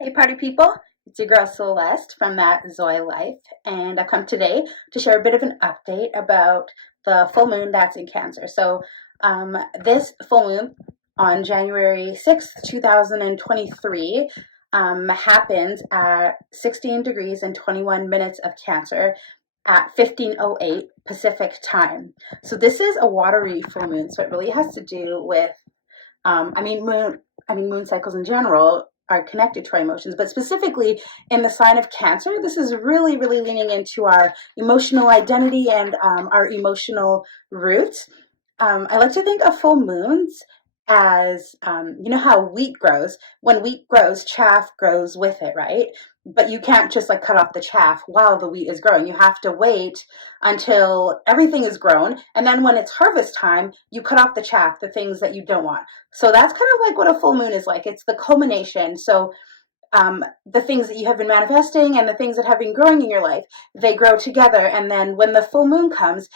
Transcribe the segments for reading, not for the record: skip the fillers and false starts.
Hey party people, it's your girl Celeste from That Zoe Life, and I've come today to share a bit of an update about the full moon that's in Cancer. This full moon on January 6th, 2023, happens at 16 degrees and 21 minutes of Cancer at 15:08 Pacific time. So this is a watery full moon, so it really has to do with moon cycles in general are connected to our emotions, but specifically in the sign of Cancer, this is really, really leaning into our emotional identity and our emotional roots. I like to think of full moons as, you know how wheat grows. When wheat grows, chaff grows with it, right? But you can't just like cut off the chaff while the wheat is growing. You have to wait until everything is grown. And then when it's harvest time, you cut off the chaff, the things that you don't want. So that's kind of like what a full moon is like. It's the culmination. The things that you have been manifesting and the things that have been growing in your life, they grow together. And then when the full moon comes,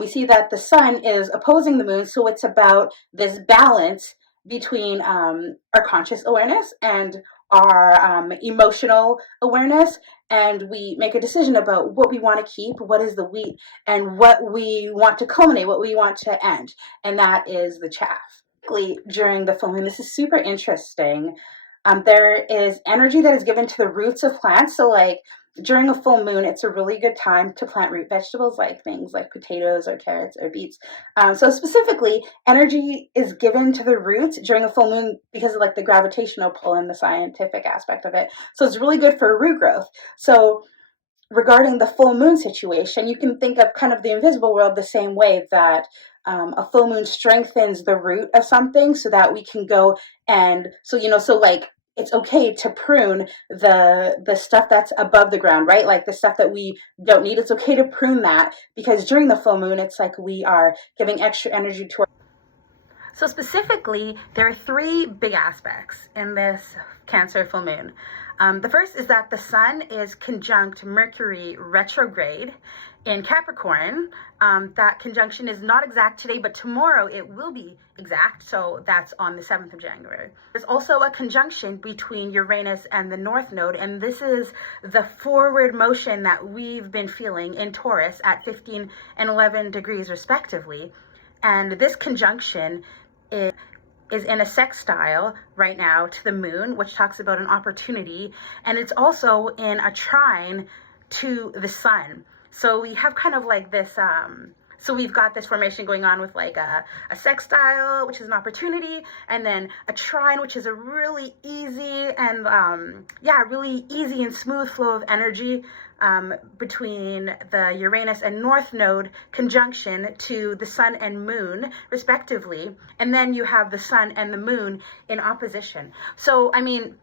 we see that the sun is opposing the moon. So it's about this balance between our conscious awareness and our emotional awareness. And we make a decision about what we want to keep, what is the wheat, and what we want to culminate, what we want to end. And that is the chaff. During the full moon, this is super interesting. There is energy that is given to the roots of plants. So like during a full moon, it's a really good time to plant root vegetables, like things like potatoes or carrots or beets. So specifically, energy is given to the roots during a full moon because of like the gravitational pull and the scientific aspect of it. So it's really good for root growth. So regarding the full moon situation, you can think of kind of the invisible world the same way that a full moon strengthens the root of something so that we can go and it's okay to prune the stuff that's above the ground, right? Like the stuff that we don't need. It's okay to prune that because during the full moon, it's like we are giving extra energy to our. So specifically, there are three big aspects in this Cancer full moon. The first is that the sun is conjunct Mercury retrograde in Capricorn. That conjunction is not exact today, but tomorrow it will be exact. So that's on the 7th of January. There's also a conjunction between Uranus and the North Node, and this is the forward motion that we've been feeling in Taurus at 15 and 11 degrees respectively. And this conjunction is in a sextile right now to the moon, which talks about an opportunity, and it's also in a trine to the sun. So we have kind of like this, so we've got this formation going on with like a sextile, which is an opportunity, and then a trine, which is a really easy and, really easy and smooth flow of energy between the Uranus and North Node conjunction to the sun and moon, respectively. And then you have the sun and the moon in opposition. So, I mean,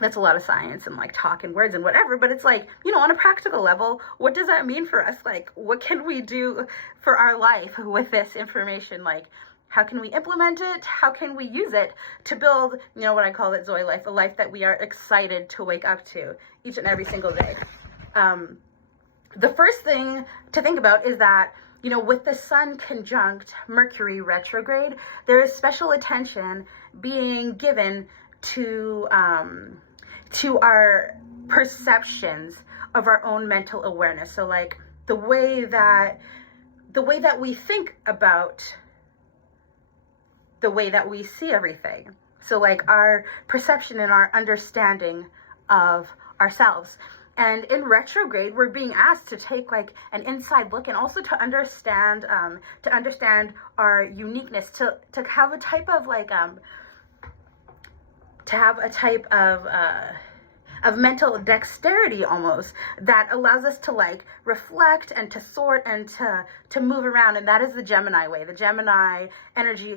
that's a lot of science and like talk and words and whatever, but it's like, you know, on a practical level, what does that mean for us? Like, what can we do for our life with this information? Like, how can we implement it? How can we use it to build, you know, what I call it Zoe life, a life that we are excited to wake up to each and every single day? The first thing to think about is that, you know, with the sun conjunct Mercury retrograde, there is special attention being given to our perceptions of our own mental awareness. So like the way that we think about the way that we see everything. So like our perception and our understanding of ourselves. And in retrograde, we're being asked to take like an inside look and also to understand our uniqueness, to have a type of like of mental dexterity almost that allows us to like reflect and to sort and to move around. And that is the Gemini way. The Gemini energy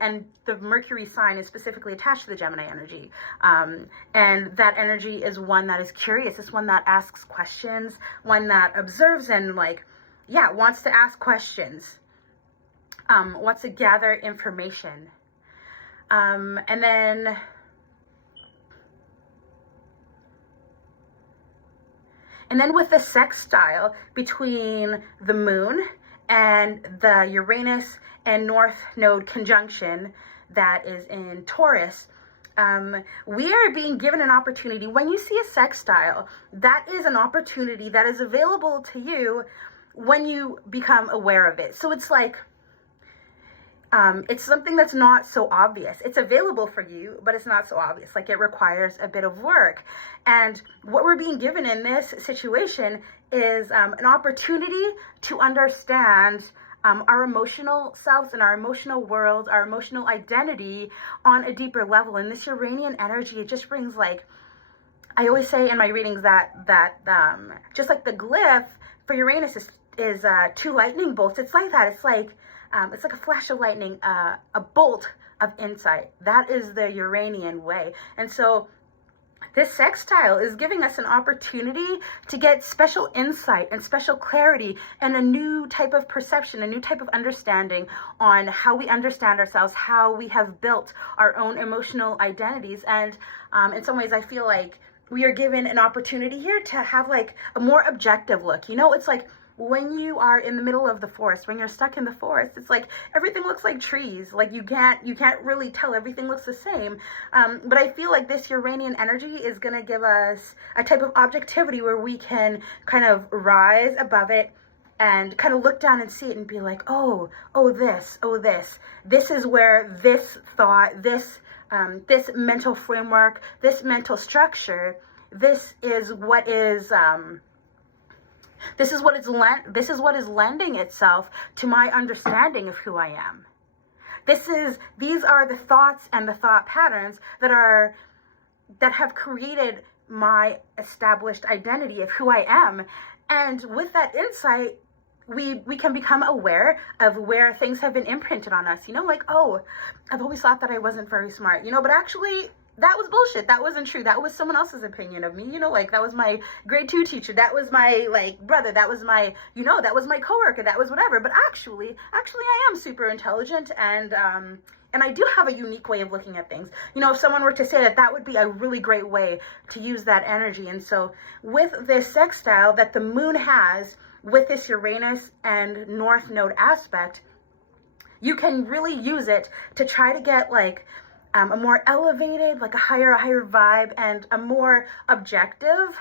and the Mercury sign is specifically attached to the Gemini energy. And that energy is one that is curious. It's one that asks questions, one that observes and wants to ask questions, wants to gather information. And then with the sextile between the moon and the Uranus and North Node conjunction that is in Taurus, We are being given an opportunity. When you see a sextile, that is an opportunity that is available to you when you become aware of it. So it's like, it's something that's not so obvious. It's available for you, but it's not so obvious. Like, it requires a bit of work. And what we're being given in this situation is an opportunity to understand our emotional selves and our emotional world, our emotional identity on a deeper level. And this Uranian energy, it just brings, like, I always say in my readings that just like the glyph for Uranus is 2 lightning bolts. It's like that. It's like a flash of lightning, a bolt of insight. That is the Uranian way. And so this sextile is giving us an opportunity to get special insight and special clarity and a new type of perception, a new type of understanding on how we understand ourselves, how we have built our own emotional identities. And in some ways, I feel like we are given an opportunity here to have, like, a more objective look. You know, it's like, when you are in the middle of the forest, when you're stuck in the forest, it's like everything looks like trees. Like, you can't really tell. Everything looks the same. But I feel like this Uranian energy is going to give us a type of objectivity where we can kind of rise above it and kind of look down and see it and be like, this is where this thought, this mental framework, this mental structure, this is what is what is lending itself to my understanding of who I am. These are the thoughts and the thought patterns that have created my established identity of who I am. And with that insight, we can become aware of where things have been imprinted on us. You know, like, oh, I've always thought that I wasn't very smart, you know, but actually that was bullshit. That wasn't true. That was someone else's opinion of me. You know, like, that was my grade 2 teacher. That was my, like, brother. That was my, you know, that was my coworker. That was whatever. But actually I am super intelligent, and I do have a unique way of looking at things. You know, if someone were to say that, that would be a really great way to use that energy. And so with this sextile that the moon has with this Uranus and North Node aspect, you can really use it to try to get, like, a more elevated, like a higher vibe, and a more objective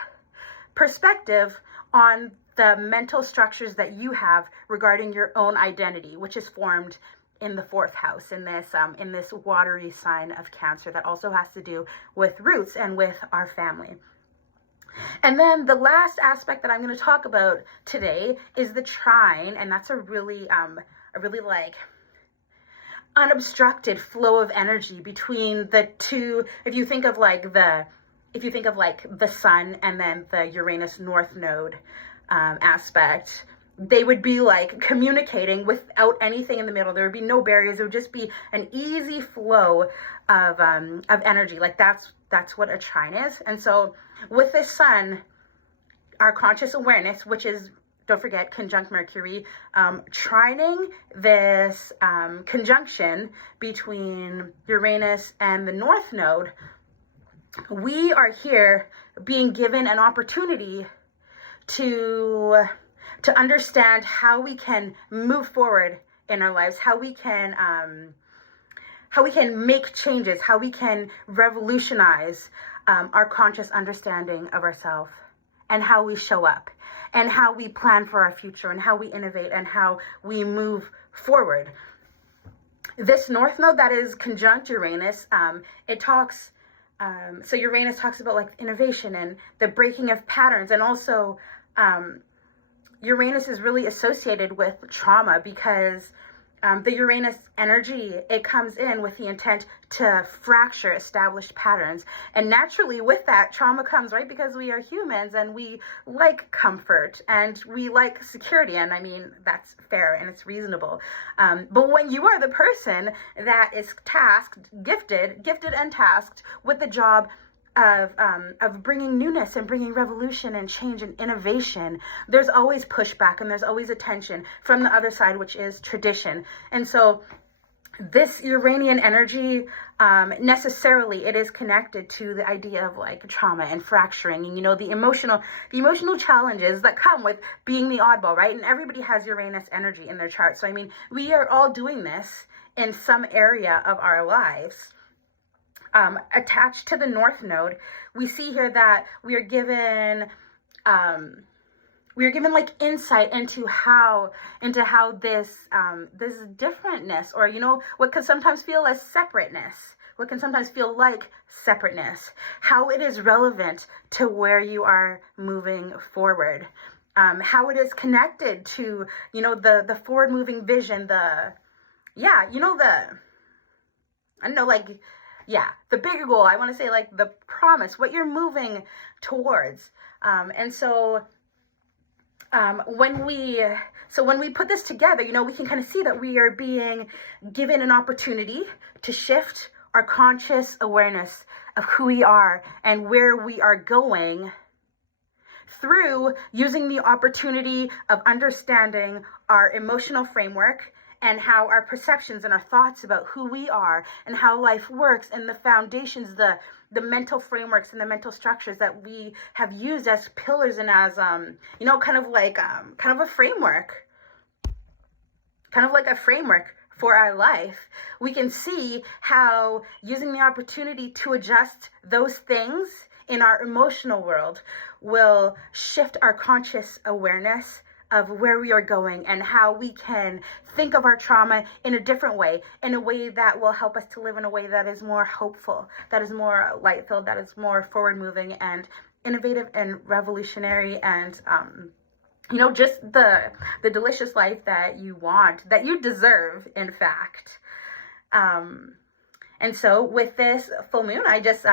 perspective on the mental structures that you have regarding your own identity, which is formed in the 4th house, in this watery sign of Cancer that also has to do with roots and with our family. And then the last aspect that I'm going to talk about today is the trine, and that's a really like unobstructed flow of energy between the two. If you think of like the sun and then the Uranus North Node aspect, they would be like communicating without anything in the middle. There would be no barriers. It would just be an easy flow of energy. Like, that's what a trine is. And so with this sun, our conscious awareness, which is, don't forget, conjunct Mercury, trining this conjunction between Uranus and the North Node, we are here being given an opportunity to understand how we can move forward in our lives, how we can make changes, how we can revolutionize our conscious understanding of ourselves and how we show up, and how we plan for our future, and how we innovate, and how we move forward. This North Node that is conjunct Uranus, it talks, so Uranus talks about like innovation and the breaking of patterns, and also Uranus is really associated with trauma, because the Uranus energy, it comes in with the intent to fracture established patterns. And naturally with that, trauma comes, right? Because we are humans and we like comfort and we like security. And I mean, that's fair and it's reasonable. But when you are the person that is tasked, gifted and tasked with the job of bringing newness and bringing revolution and change and innovation, there's always pushback and there's always attention from the other side, which is tradition. And so this Uranian energy, necessarily it is connected to the idea of like trauma and fracturing, and, you know, the emotional challenges that come with being the oddball, right? And everybody has Uranus energy in their chart. So, I mean, we are all doing this in some area of our lives. attached to the North Node, we see here that we are given like insight into how this this differentness, or what can sometimes feel as separateness, what can sometimes feel like separateness, how it is relevant to where you are moving forward, how it is connected to the forward moving vision, the bigger goal. I want to say like the promise, what you're moving towards. And so when we put this together, we can kind of see that we are being given an opportunity to shift our conscious awareness of who we are and where we are going through using the opportunity of understanding our emotional framework and how our perceptions and our thoughts about who we are and how life works, and the foundations, the mental frameworks and the mental structures that we have used as pillars and as kind of a framework, for our life. We can see how using the opportunity to adjust those things in our emotional world will shift our conscious awareness of where we are going, and how we can think of our trauma in a different way, in a way that will help us to live in a way that is more hopeful, that is more light-filled, that is more forward-moving and innovative and revolutionary, and just the delicious life that you want, that you deserve, in fact. And so with this full moon, I just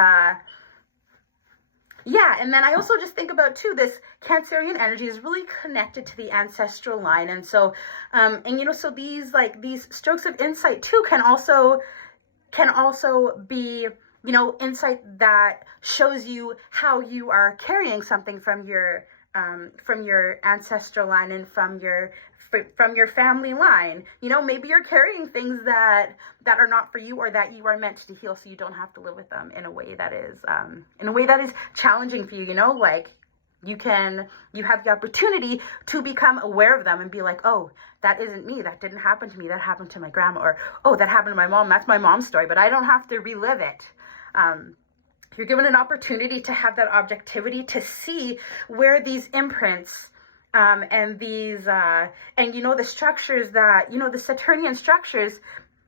and then I also just think about too, this Cancerian energy is really connected to the ancestral line. And so, so these strokes of insight too can also be, insight that shows you how you are carrying something from your ancestral line and from your family line. Maybe you're carrying things that are not for you, or that you are meant to heal, so you don't have to live with them in a way that is challenging for you. Like you have the opportunity to become aware of them and be like, oh, that isn't me, that didn't happen to me, that happened to my grandma, or oh, that happened to my mom, that's my mom's story, but I don't have to relive it. You're given an opportunity to have that objectivity, to see where these imprints and these the structures that the Saturnian structures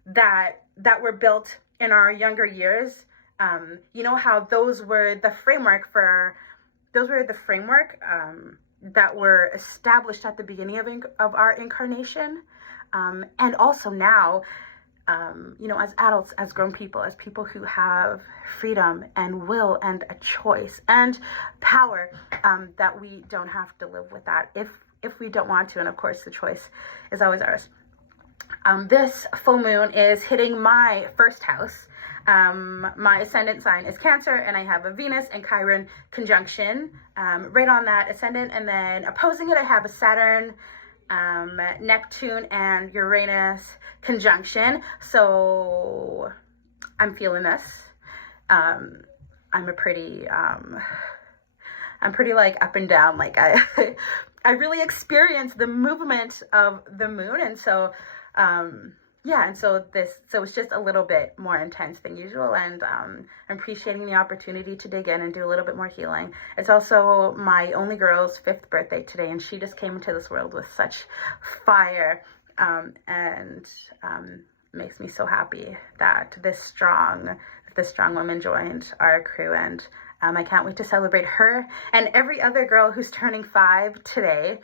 that were built in our younger years, how those were the framework that were established at the beginning of our incarnation, and also now, as adults, as grown people, as people who have freedom and will and a choice and power, that we don't have to live with that if we don't want to. And of course, the choice is always ours. This full moon is hitting my first house. My ascendant sign is Cancer, and I have a Venus and Chiron conjunction right on that ascendant. And then opposing it, I have a Saturn, Neptune, and Uranus conjunction. So I'm feeling this. I'm pretty like up and down. Like I really experience the movement of the moon. And so, so it's just a little bit more intense than usual, and I'm appreciating the opportunity to dig in and do a little bit more healing. It's also my only girl's 5th birthday today, and she just came into this world with such fire, and makes me so happy that this strong woman joined our crew, and I can't wait to celebrate her and every other girl who's turning 5 today.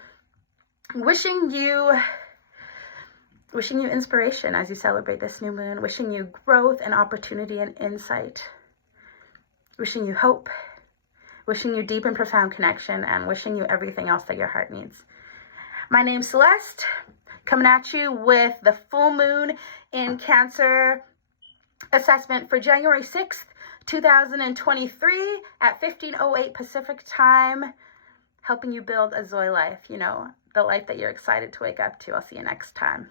Wishing you inspiration as you celebrate this new moon, wishing you growth and opportunity and insight, wishing you hope, wishing you deep and profound connection, and wishing you everything else that your heart needs. My name's Celeste, coming at you with the full moon in Cancer assessment for January 6th, 2023 at 15:08 Pacific time, helping you build a Zoe life, the life that you're excited to wake up to. I'll see you next time.